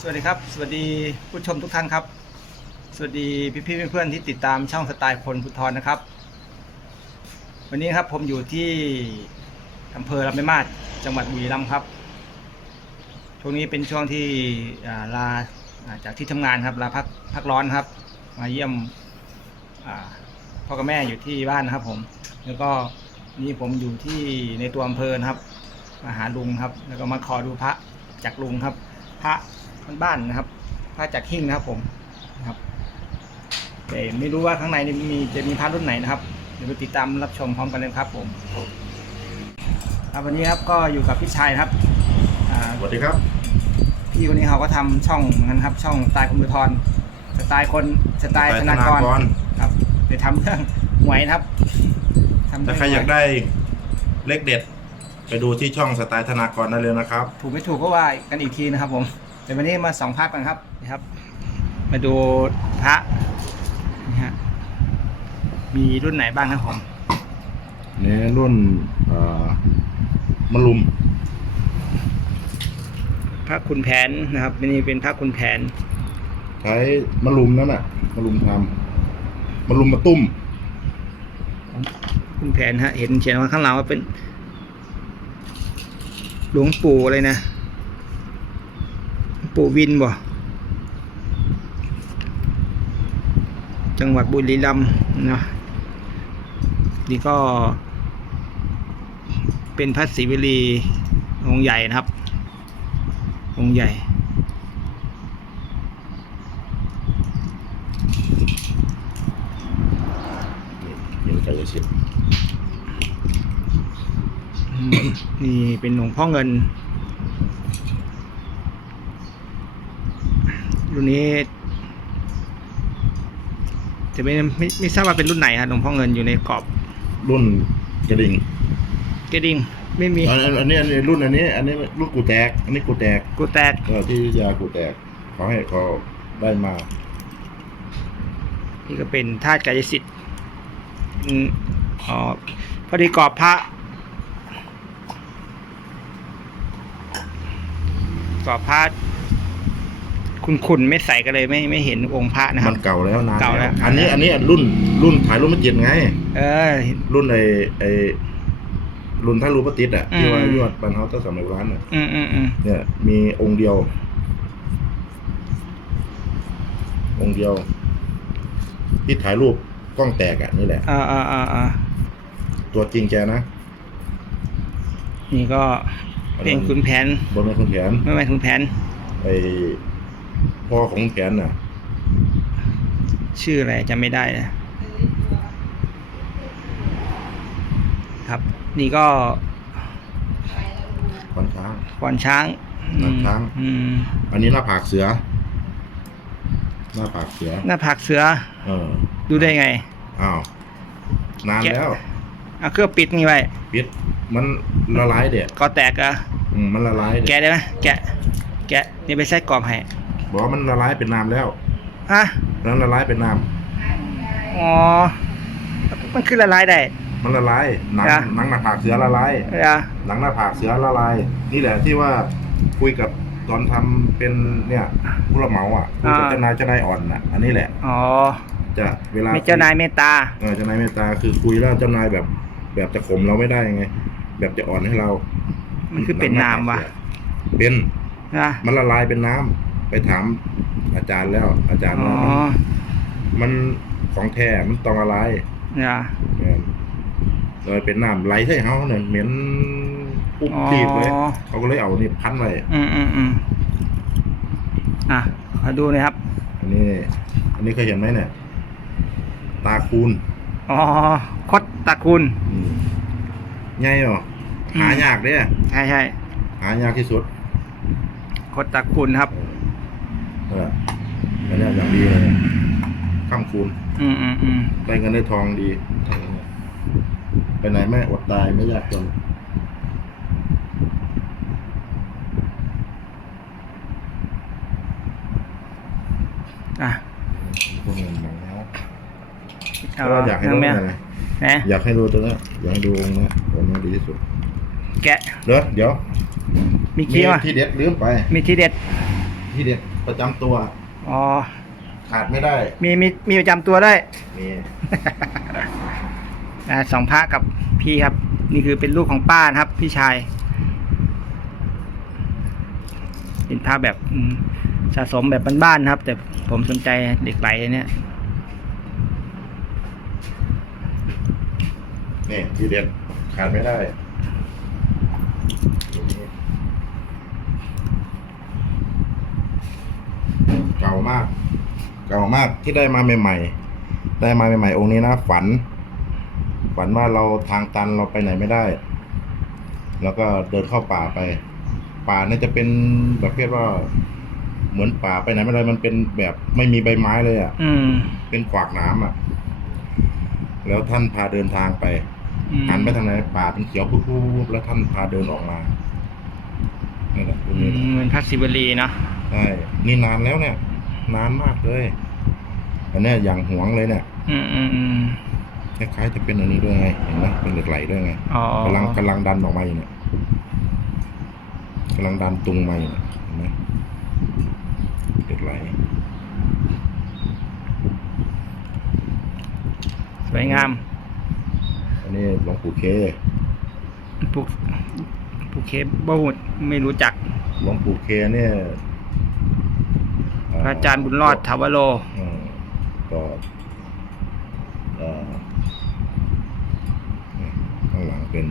สวัสดีครับ สวัสดีผู้ชมทุกท่านครับ สวัสดีพี่ๆเพื่อนๆที่ติดตามช่องสไตล์คนพุทธรนะครับ วันนี้ครับผมอยู่ที่อำเภอลำไม้มาศจังหวัดบุรีรัมย์ครับ ช่วงนี้เป็นช่วงที่ลาจากที่ทำงานครับลาพักพักร้อนครับ มาเยี่ยมพ่อกับแม่อยู่ที่บ้านนะครับ ผม แล้วก็นี่ผมอยู่ที่ในตัวอำเภอครับ มาหาลุงครับ แล้วก็มาขอดูพระจากลุงครับ พระ บ้านๆนะครับพระจากหิ้งนะครับผมนะครับแต่ไม่รู้ว่าข้างในนี่มีจะมีพระรุ่นไหนนะครับเดี๋ยวไปติดตามรับชมพร้อมกันเลยครับผมครับวันนี้ครับก็อยู่กับพี่ชายครับอ่าสวัสดีครับ พี่คนนี้เขาก็ทำช่องเหมือนกันครับ ช่องสไตล์คอมพิวทรสไตล์คนสไตล์ธนากรครับไปทำเรื่องหวยนะครับทำถ้าเงใครอยากได้เลขเด็ด ไปดูที่ช่องสไตล์ธนากรได้เลยนะครับ ถูกไม่ถูกก็ว่ากันอีกทีนะครับผม แต่วันนี้มาสองภาคกันครับนะครับ มาดูพระนี่ฮะมีรุ่นไหนบ้างครับผมนี่รุ่นเอ่อมะลุม พระคุณแผนนะครับนี่เป็นพระคุณแผน ใช้มะลุมนั่นแหละมะลุมทำมะลุมมาตุ้ม คุณแผนฮะ เห็นเขียนว่าข้างหลังว่าเป็น หลวงปู่อะไรนะหลวง ปู่วินบ่จังหวัดบุรีรัมย์เนาะนี่ก็ เป็นพระศรีวลีองค์ใหญ่นะครับ องค์ใหญ่ นี่เป็นกายสิทธิ์อืมนี่เป็นหลวงพ่อเงิน รุ่นนี้จะไม่ไม่ไม่ทราบว่าเป็นรุ่นไหนครับหลวงพ่อเงินอยู่ในกรอบรุ่นกระดิ่งเกดดิ้งไม่มีอันอันอันนี้อันนี้รุ่นอันนี้ อันนี้รุ่นกูแตก อันนี้กูแตกกูแตกเออที่ยากูแตกเขาให้เขาได้มา นี่ก็เป็นธาตุกายสิทธิ์อืมอ๋อพอดีกรอบพระกรอบพระ คุณคุณไม่ใส่กันเลยไม่ไม่เห็นองค์พระนะคมัรับ นเก่าแล้วนานเก่าแล้ว อันนี้อันนี้รุ่นรุ่นถ่ายรุ่นมันเจ็ดไง เออ รุ่นไอไอรุ่นถ้ารู้ปฏิษอะที่ว่าอืมยอดบรรเทาต้นสมัยร้านอะอืมอืมอืมเนี่ย มีองค์เดียว องค์เดียว ที่ถ่ายรูปกล้องแตกอะนี่แหละ อ่าอ่าอ่าอ่าตัวจริงแกนะนี่ก็เพลงคุณแผนบนเป็นคนแขนไม่ไม่คุณแผนไอ พ่อของแขนน่ะ ชื่ออะไรจำไม่ได้นะครับ นี่ก็ควันช้างควานช้างควานช้าง อืมอันนี้หน้าผากเสือ หน้าผากเสือ หน้าผากเสือ เออ ดูได้ไง อ้าว นานแล้วเอาเครื่องปิดนี่ไว้ ปิด มันละลายเด็ดก็แตกอะอืมมันละลายเด็แกะได้ไหมแกะ แกะ นี่ไปใส่กรอบให้ บอกว่ามันละลายเป็นน้ำแล้วฮะนั้นละลายเป็นน้อ๋อ มันคือละลายได้ำมันละลายหนังอะหนังหน้าผากเสือละลายเออหนังหน้าผากเสือละลาย นี่แหละที่ว่าคุยกับตอนทำเป็นเนี่ยผู้รับเหมาอะคุยกับเจ้านายเจ้านายอ่อนอะ อันนี้แหละอ๋อจะเวลา มีเจ้านายเมตตา เออเจ้านายเมตตาคือคุยแล้วเจ้านายแบบ แบบจะข่มเราไม่ได้ไง แบบจะอ่อนให้เรา มันคือเป็นนามว่ะเป็นนะมันละลายเป็นน้ำ ไปถามอาจารย์แล้ว อาจารย์อ๋อว่ามันมันของแท้มันต้องละลายนะเออเลยเป็นน้ำไหลใส่เขาเนี่ยเหม็นปุ๊บอ๋อ ตีบเลยเขาก็เลยเอานี่พันไว้อืมอืมอืมอะขอดูหนะครับ อันนี้ อันนี้เคยเห็นไหมเนี่ย ตาคูณอ๋อคดตะคุณอืมใหญ่เหรออืมหายากเด้ใช่ใช่หายากที่สุด คดตะคุณครับ เอออัน เนี้ยอย่างดีเลยข้ามคูณอืมอืมอืมได้เงินได้ทองดี ไปไหนไม่อดตายไม่ยากจนอะพวกเงินมองแล้วเอาก็อยากให้ทาดูงแม่อะไรนะอยากให้ดูตัวเนี้ยอยากให้ดูองค์เนี้ยองค์เนี้ยดีที่สุด แกะเดี๋ยวเดี๋ยว มีคีย์ว่ะที่เด็ดลืมไป มีทีเด็ด ที่เด็ดประจำตัว อ๋อ ขาดไม่ได้มีมีมีประจำตัวได้วย นี่อ่าสองพระกับพี่ครับ นี่คือเป็นลูกของป้านะครับ พี่ชาย เป็นพระแบบอืมสะสมแบบบ้านๆนะครับ แต่ผมสนใจเด็กไหลเนี่ย นี่ทีเด็ดขาดไม่ได้ เก่ามาก เก่ามากที่ได้มาใหม่ๆ ได้มาใหม่ๆ องค์นี้นะ ฝัน ฝันว่าเราทางตันเราไปไหนไม่ได้ แล้วก็เดินเข้าป่าไป ป่าเนี่ยจะเป็นประเภทว่า เหมือนป่าไปไหนไม่ได้มันเป็นแบบไม่มีใบไม้เลยอะอืมเป็นขวากน้ำอะ แล้วท่านพาเดินทางไปอืมหันไปทางไหนป่าเป็นเขียวปุ๊บๆแล้วท่านพาเดินออกมานี่แหละตรงอืนี้มเหมือนพระศิวลีเนาะใช่นี่นานแล้วเนี่ย นานมากเลย อันเนี้ยอย่างหวงเลยเนี่ยอืมอืมอืมคล้ายๆจะเป็นอันนี้ด้วยไงเห็นไหมเป็นเหล็กไหลด้วยไงอ๋อกำลังกำลังดันออกมาอยู่เนี่ยกำลังดันตุงมาอยู่เนี่ยเห็นไหมเหล็กไหลสวยงาม อันนี้หลวงปู่เคผู้ผู้เคบ่หูไม่รู้จัก หลวงปู่เคเนี่ยเพระอาจารย์บุญรอดทาวโรอืมก็เอ่อนี่ข้างหลังเป็น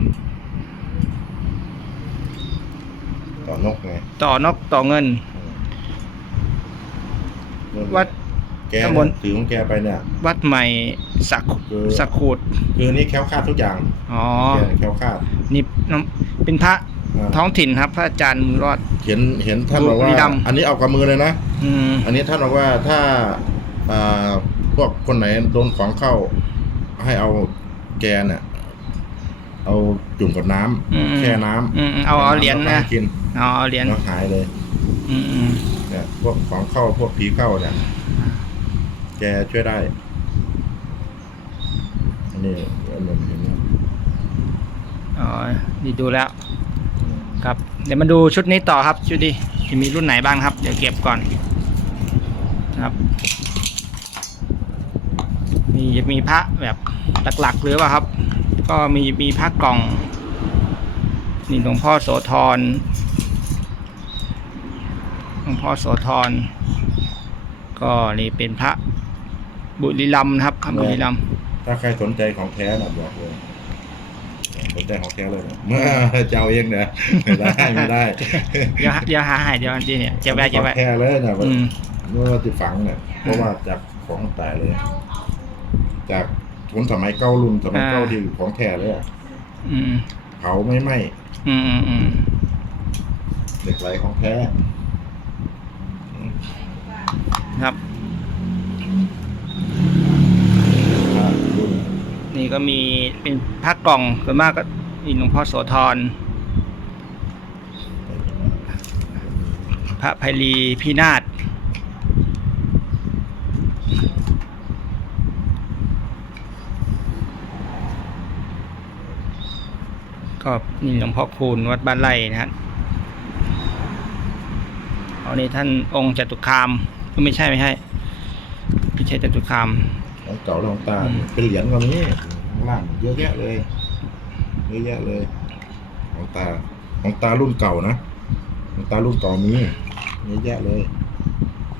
ต่อนกไงต่อนกต่อเงินวัด แกตำบลถือของแกไปเนี่ย วัดใหม่สักคือ สักขูดคือนี่แคล้วคลาดทุกอย่างอ๋อ แกแคล้วคลาดนี่น้ำเป็นพระอ่า ท้องถิ่นครับพระอาจารย์บุญรอด เห็นเห็นท่านบอกว่าบุรีรัมย์อันนี้เอากับมือเลยนะอืมอันนี้ท่านบอกว่าถ้าอ่าพวกคนไหนโดนของเข้า ให้เอาแกเนี่ยเอาจุ่มกับน้ำอืม แช่น้ำอืมเอาเอาเหรียญแล้วนะก็กินเอาเอาเหรียญแล้วหายเลย อืมอืมเนี่ยพวกของเข้าพวกผีเข้าเนี่ยแกช่วยได้ อันนี้อันนี้เห็นไหมอ๋อนี่ดูแล้ว ครับ เดี๋ยวมาดูชุดนี้ต่อครับ ชุดนี้จะมีรุ่นไหนบ้างครับ เดี๋ยวเก็บก่อนครับนี่จะมีพระแบบหลักๆหรือเปล่าครับ ก็มีมีพระกล่องนี่หลวงพ่อโสธรหลวงพ่อโสธรก็นี่เป็นพระบุรีรัมย์นะครับพระบุรีรัมย์ถ้าใครสนใจของแท้นะบอกเลย สนใจของแท้เลยนะเมื่อจะเอาเองเนี่ยไม่ได้ไม่ได้เดี๋ยวหาเดี๋ยวหาให้เดี๋ยวอันที่เนี่ยเก็บไว้เก็บไว้ของแท้เลยนะอืมเมื่อติดฝังเนี่ยเพราะว่าจากของตายเลย จากคนสมัยเก้ารุ่นสมัยเก้าที่ของแท้เลยอะเผาไม่ไหมเหล็กไหลของแท้ครับรุ่น นี่ก็มีเป็นพระกล่องส่วนมากก็มีหลวงพ่อโสธรพระไพรีพินาศก็นี่หลวงพ่อคูณวัดบ้านไร่นะฮะเอานี่ท่านองค์จตุคามก็ไม่ใช่ไม่ใช่ไม่ใช่จตุคาม ของเก่าแล้วของตา อืม เป็นเหรียญกว่านี้ข้างล่างเยอะแยะเลยเยอะแยะเลยของตาของตารุ่นเก่านะของตารุ่นเก่ามีเยอะแยะเลย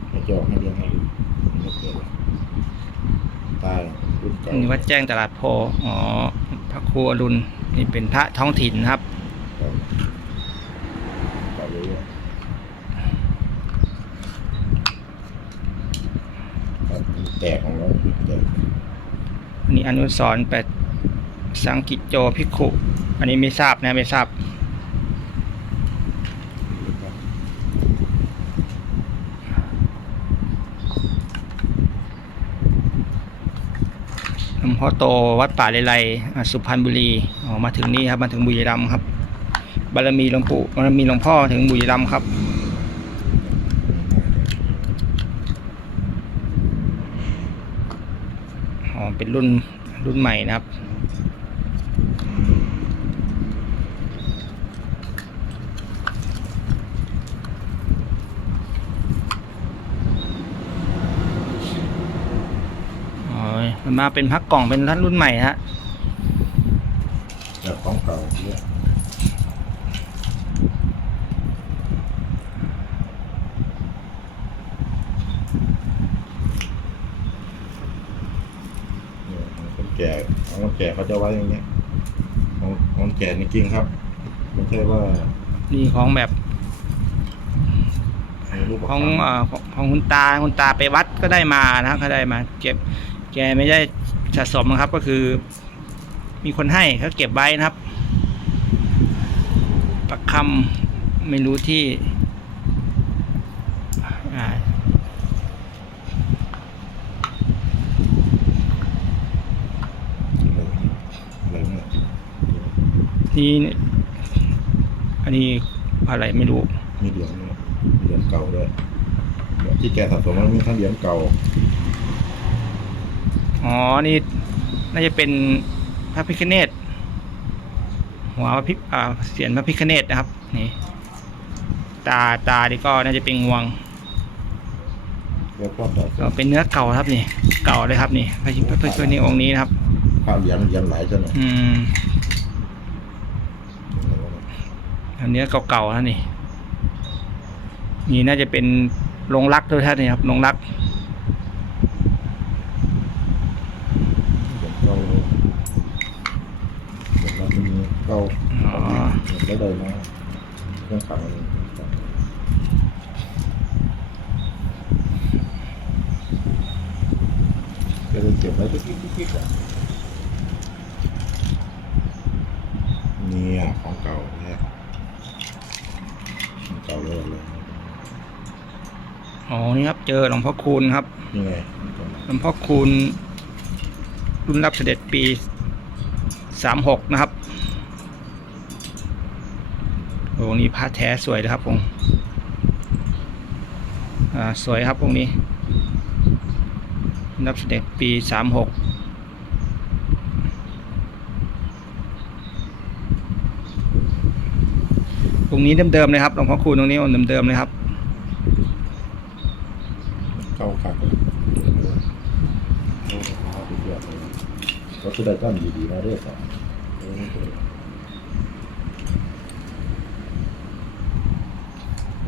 ให้จอกให้เรียงให้ดูไม่เกิดหรอกตารุ่นเก่านี่วัดแจ้งตลาดโพอ๋อพระครูอรุณนี่เป็นพระท้องถิ่นครับ เก่าเก่าเยอะๆครับแตกของเราแตก อันนี้อนุสรแปดสังกิจโจภิกุอันนี้ไม่ทราบนะไม่ทราบหลวงพ่อโตวัดป่าเลไลสุพรรณบุรีอ๋อมาถึงนี่ครับมาถึงบุรีรัมย์ครับ บารมีหลวงปู่บารมีหลวงพ่อถึงบุรีรัมย์ครับ เป็นรุ่นรุ่นใหม่นะครับ มันมาเป็นพักกล่องเป็นท่านรุ่นใหม่ฮะ แบบของเก่าเนี่ย แก่เขาจะไว้อย่างเงี้ย ของของคนแก่จริงๆครับ ไม่ใช่ว่านี่ของแบบมีรูปของเอ่อของของคุณตาคุณตาไปวัดก็ได้มานะก็ได้มา เก็บแกไม่ได้สะสมนะครับ ก็คือ มีคนให้เขาเก็บไว้นะครับประคำไม่รู้ที่ อ่า อะไรเนี่ย นี่อันนี้อะไรไม่รู้มีเหรียญเนี่ยเหรียญเก่าด้วยที่แกสะสมมันมีทั้งเหรียญเก่า อ๋อ นี่น่าจะเป็นพระพิคเนตหัวพระพิอ่าเสียนพระพิคเนตนะครับ นี่ ตาตานี่ก็น่าจะเป็นงวงแล้วก็สะสก็มเป็นเนื้อเก่าครับนี่ เก่าเลยครับนี่พระพิพระพิคเนตองค์นี้นะครับพระเหรียญเหรียญหลายจังเลยอืม อันนื้เก่าๆนะนี่นี่น่าจะเป็นลงรักด้วยท่านนี่ครับลงรักเหรียญเก่าเหรียนั้นมีเก่าอ๋อแล้วได้มาเรื่องขังก็เลยเก็บไว้ทุกที่ทุกที่ก่อนเนี่ยของเก่าเนี่ย เก่าเลยเลยอ๋อนี่ครับ เจอหลวงพ่อคูณครับนี่ไงหลวงพ่อคูณรุ่นรับเสด็จปีสามหกนะครับโอ้นี่พระแท้สวยเลยครับผมอ่าสวยครับองค์นี้รุ่นรับเสด็จปีสามหก รงนี้เดิมๆเลยครับหลวงพ่อคูณตรงนี้เดิมๆเลยครับเข้าคักเลยก็จะได้ก้อนดีๆมาเรื่อยๆ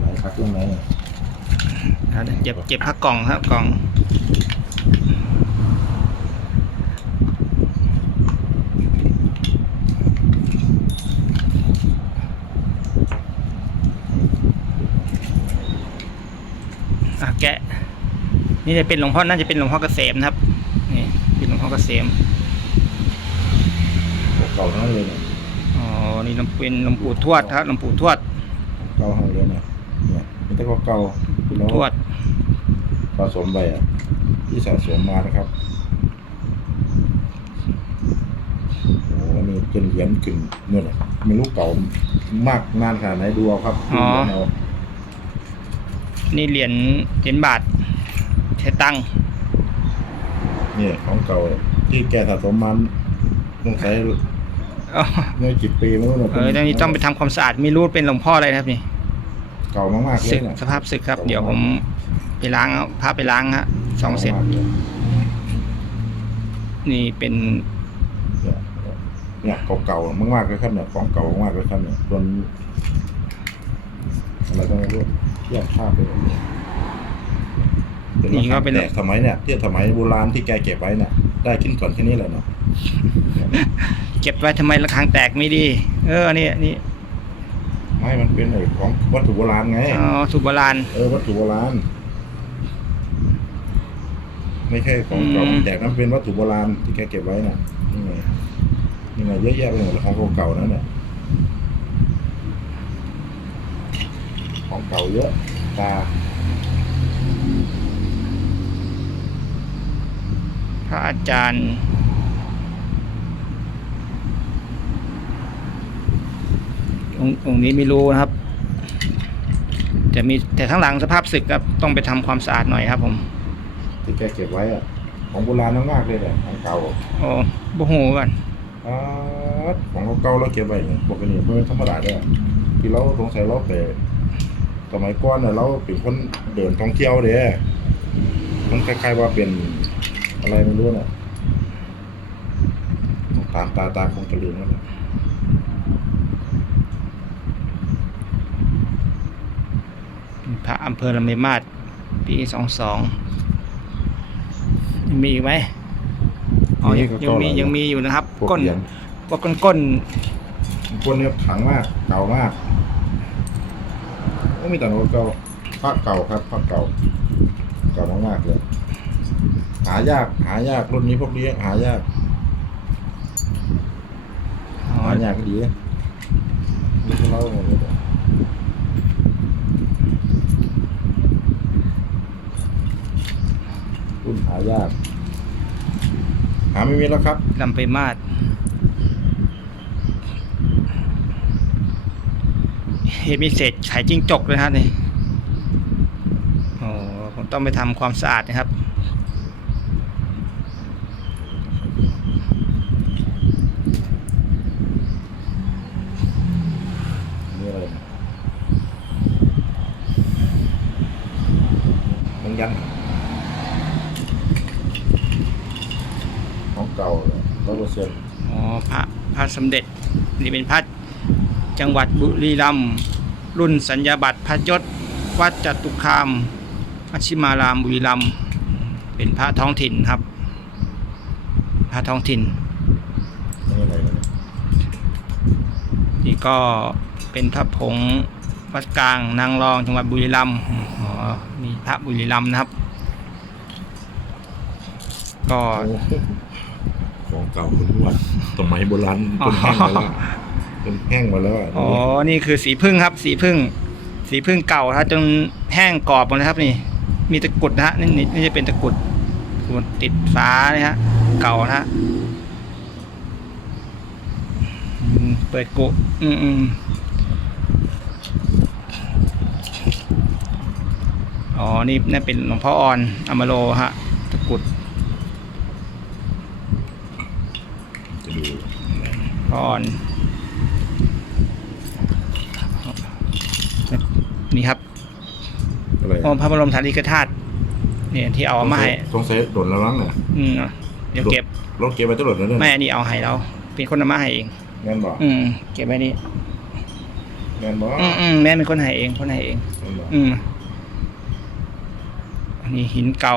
หลายคักตรงไหนครับเจ็บเจ็บพักกล่องครับกล่อง อะแกะ นี่จะเป็นหลวงพ่อน่าจะเป็นหลวงพ่อเกษมนะครับ นี่เป็นหลวงพ่อเกษมเก่าทั้งนั้นเลยเนี่ยอ๋อ นี่หลวงเป็นหลวงปู่ทวดครับหลวงปู่ทวด เก่าทั้งนั้นเลยเนี่ยเนี่ยมันจะก็เก่าคุณน้องทวดสะสมไปอะที่สะสมมานะครับโอ้อันนี้จนเหรียญขึ้นเนี่ยนะไม่รู้เก่ามากนานขนาดไหนดูเอาครับอ๋อดูเอานี่เหรียญเหรียญบาท ใช้ตังค์เนี่ยของเก่าที่แกสะสมมาต้องใช้อ๋อเมื่อกี่ปีไม่รู้เนี่ยเออตอนนี้ต้องไปทำความสะอาดไม่รู้เป็นหลวงพ่ออะไรนะครับนี่เก่ามากๆเลศึยกนะสภาพศึกครับ เดี๋ยวผมไปล้างเอาพาไปล้างฮะสองเสร็จก่ามากลยนี่เป็นเนี่ยเนี่ยเก่าๆมากๆเลยครับเนี่ยของเก่ามากๆเลยครับเนี่ยจนอะไรก็ไม่รู้แยกภาพไปหมดเลย เป็นราคาแต่สมัยเนี่ยที่สมัยโบราณที่แกเก็บไว้เนี่ยได้ขึ้นก่อนแค่นี้แหละเนาะเก็บไว้ทำไมระฆังแตกไม่ดี เออนี่นี่ไม่มันเป็นไอ้ของวัตถุโบราณไง อ๋อสุโบราณ เออวัตถุโบราณ ไม่ใช่ของเก่าอืม แต่นั้นเป็นวัตถุโบราณที่แกเก็บไว้น่ะนี่ไงนี่ไงเยอะแยะไปหมดเลยของเก่าๆนั่นเนี่ยของเก่าเยอะตา พระอาจารย์องค์องค์นี้ไม่รู้นะครับ จะมีแต่ข้างหลังสภาพศึกครับต้องไปทำความสะอาดหน่อยครับผมที่แกเก็บไว้อะของโบราณมากๆเลยเนี่ยของเก่าโอ้บ่หูกันอ่าของเก่าๆเราเก็บไว้เนี่ยปกติไม่เป็นธรรมดาเลยอะที่เราสงสัยเราไปสมัยก่อนเนี่ยเราเป็นคนเดินท่องเที่ยวเด้มันคล้ายๆว่าเป็น อะไรไม่รู้เนี่ยตามตาตาคงจะลืมแล้วนะพระอำเภอลำเมมาศปีสองสองมีอีกไหมอ๋อยังยังมียังมีอยู่นะครับพวกก้นเหรียญพวกก้นก้นก้นเนี่ยขังมากเก่ามากก็มีแต่โน้ตเก่าภาพเก่าครับภาพเก่าเก่ามากๆเลย หายาก หายากรุ่นนี้พวกนี้หายากหายากดีนี่พวกเราหมดเลยรุ่นหายาก หาไม่มีแล้วครับลำไปมาศเห็นมีเศษไข่จิ้งจกเลยนะนี่โอ้ผมต้องไปทำความสะอาดนะครับ นี่อะไรนะมันยันของเก่าร้อยเปอร์เซ็นต์ อ๋อพระพระส มเด็จ นี่เป็นพระจังหวัดบุรีรัมย์รุ่นสัญญาบัตรพระยศวัดจตุคามมัชชิมารามบุรีรัมย์เป็นพระท้องถิ่นครับ พระท้องถิ่นนี่อะไรนะเนี่ยนี่ก็เป็นพระผงวัดกลางนางรองจังหวัดบุรีรัมย์อ๋อมีพระบุรีรัมย์นะครับ ก็โอ้โหของ เก่าคุณนวดสมัยโบราณเป็นแห้งไปแล้วเป็นแห้งไปแล้วะอ๋อ นี่คือสีพึ่งครับ สีพึ่ง สีพึ่งเก่าครับจนแห้งกรอบหมดนะครับ นี่ มีตะกรุดนะฮะนี่นี่นี่จะเป็นตะกรุดตะกรุดติดฟ้านะฮะ เก่านะฮะอืมเปิดกุอืมอืมอ๋อ นี่นั่นเป็นหลวงพ่ออ่อนอมโลฮะ ตะกรุดจะดู พ่ออ่อนนี่ครับอะไรองค์พระบรมสารีริกธาตุเนี่ยที่เอามาให้สงสัยโดนแล้วมั้งเนี่ยอืมเดี๋ยวเก็บรถเก็บไปตลอดเลยเนี่ยไม่อันนี้เอาให้เราเป็นคนเอามาให้เองแม่นบอกอืมเก็บไว้นี่แม่นบอกอืมอืมแม่เป็นคนให้เองคนให้เองแม่นบอกอืมอันนี้หินเก่า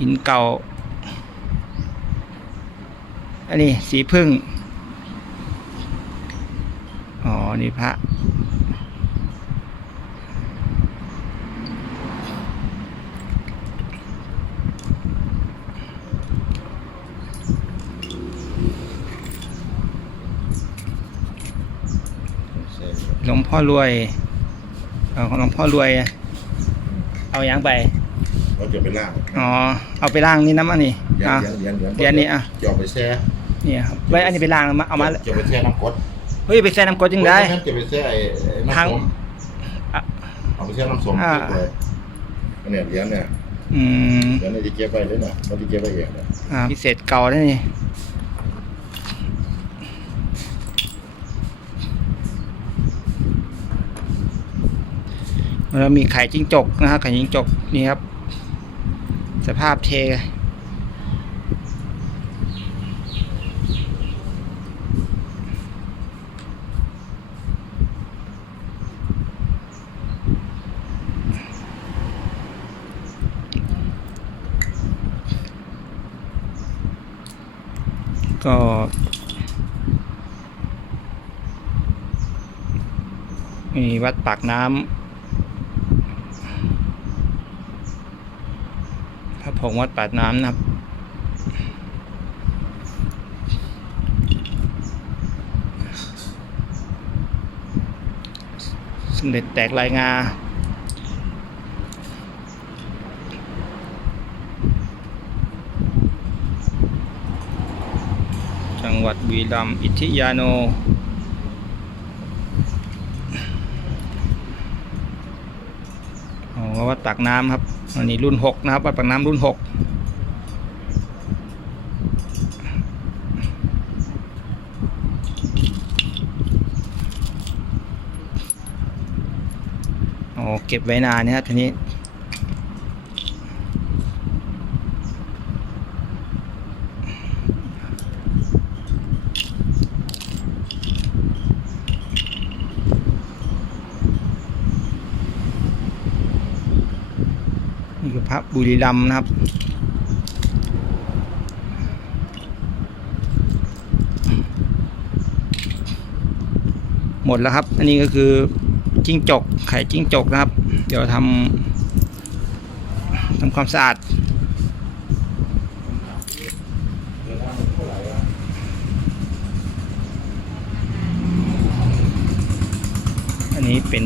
หินเก่า อันนี้สีพึ่ง อ๋อ นี่พระ หลวงพ่อรวยเอาของหลวงพ่อรวย เอาอย่างไป เราจะไปล่าง อ๋อ เอาไปล้างนี่น้ำอันนี้เดี๋ยวอะเดี๋ยวเดี๋ยวเดี๋ยวนี้อะ จะเอาไปแช่ เนี่ยครับไว้อันนี้ไปล้างแล้วมาเอามาจะไปแช่น้ำกรดเฮ้ยไปแช่น้ำกรดยังได้จะไปแช่ไอ้ไอ้ทางน้ำส้มอะเอาไปแช่น้ำส้มอ่าเก็บไว้อันเนี่ยเหรียญเนี่ยอืมเหรียญเนี่ยจะเก็บไว้เลยนะเขาจะเก็บไว้เองเนี่ยอ่าพิเศษเก่าได้นี่แล้วมีไข่จิ้งจกนะครับไข่จิ้งจกนี่ครับ สภาพเท ก็ มี วัดปากน้ำพระผงวัดปากน้ำนะครับสมเด็จแตกลายงาจังหวัดบีรัมอิทธิยาโน อ๋อวัดปากน้ำครับอันนี้รุ่นหกนะครับวัดปากน้ำรุ่นหกอ๋อเก็บไว้นานนะครับทีนี้ พระ บุรีรัมย์นะครับ หมดแล้วครับ อันนี้ก็คือจิ้งจกไข่จิ้งจกนะครับ เดี๋ยวทำทำความสะอาดอันนี้เป็น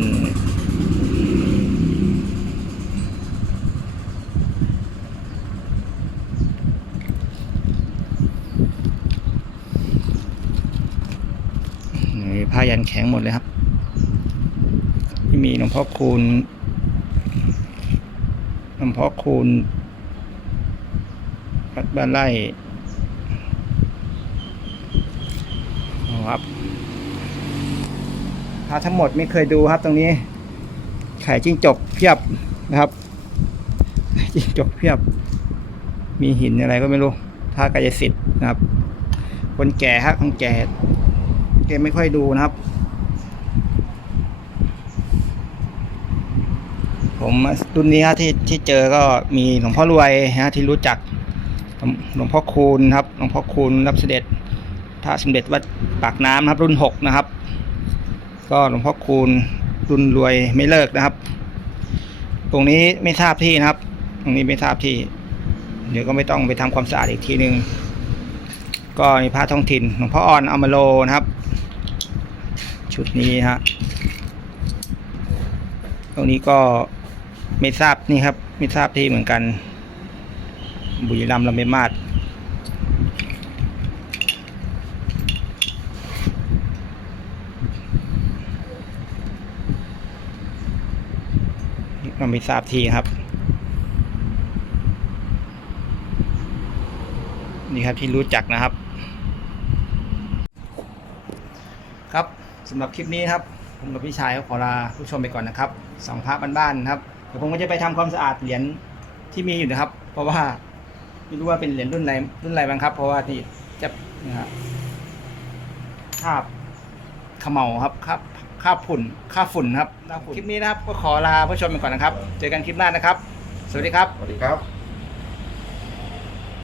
นี่ผ้ายันแข็งหมดเลยครับ ที่มีหลวงพ่อคูณหลวงพ่อคูณวัดบ้านไร่ครับพระทั้งหมดไม่เคยดูครับ ตรงนี้ไข่จิ้งจกเพียบนะครับจิ้งจกเพียบ มีหินอะไรก็ไม่รู้ท่ากายสิทธิ์นะครับ คนแก่ฮะคนแก่ แกไม่ค่อยดูนะครับ ผมรุ่นนี้ฮะที่ที่เจอก็มีหลวงพ่อรวยฮะที่รู้จักหลวงพ่อคูณครับหลวงพ่อคูณรับเสด็จพระสมเด็จวัดปากน้ำนะครับ รุ่นหกนะครับ ก็หลวงพ่อคูณรุ่นรวยไม่เลิกนะครับ ตรงนี้ไม่ทราบที่นะครับ ตรงนี้ไม่ทราบที่ เดี๋ยวก็ไม่ต้องไปทำความสะอาดอีกทีหนึ่งก็มีพระท้องถิ่นหลวงพ่ออ่อนอมาโลนะครับ ชุดนี้ฮะตรงนี้ก็ไม่ทราบนี่ครับไม่ทราบที่เหมือนกัน บุรีรัมย์ลำเมมาดนี่ก็ไม่ทราบทีครับ นี่ครับที่รู้จักนะครับ ครับสำหรับคลิปนี้ครับผมกับพี่ชายก็ขอลาผู้ชมไปก่อนนะครับสองพระบ้านๆนะครับเดี๋ยวผมก็จะไปทำความสะอาดเหรียญที่มีอยู่นะครับ เพราะว่าไม่รู้ว่าเป็นเหรียญรุ่นอะไรรุ่นอะไรบ้างครับ เพราะว่าที่จะนะครับคาบเขมเมาครับคราบคาบฝุ่นคาบฝุ่นครับคลิปนี้นะครับก็ขอลาผู้ชมไปก่อนนะครับ เจอกันคลิปหน้านะครับ สวัสดีครับ สวัสดีครับ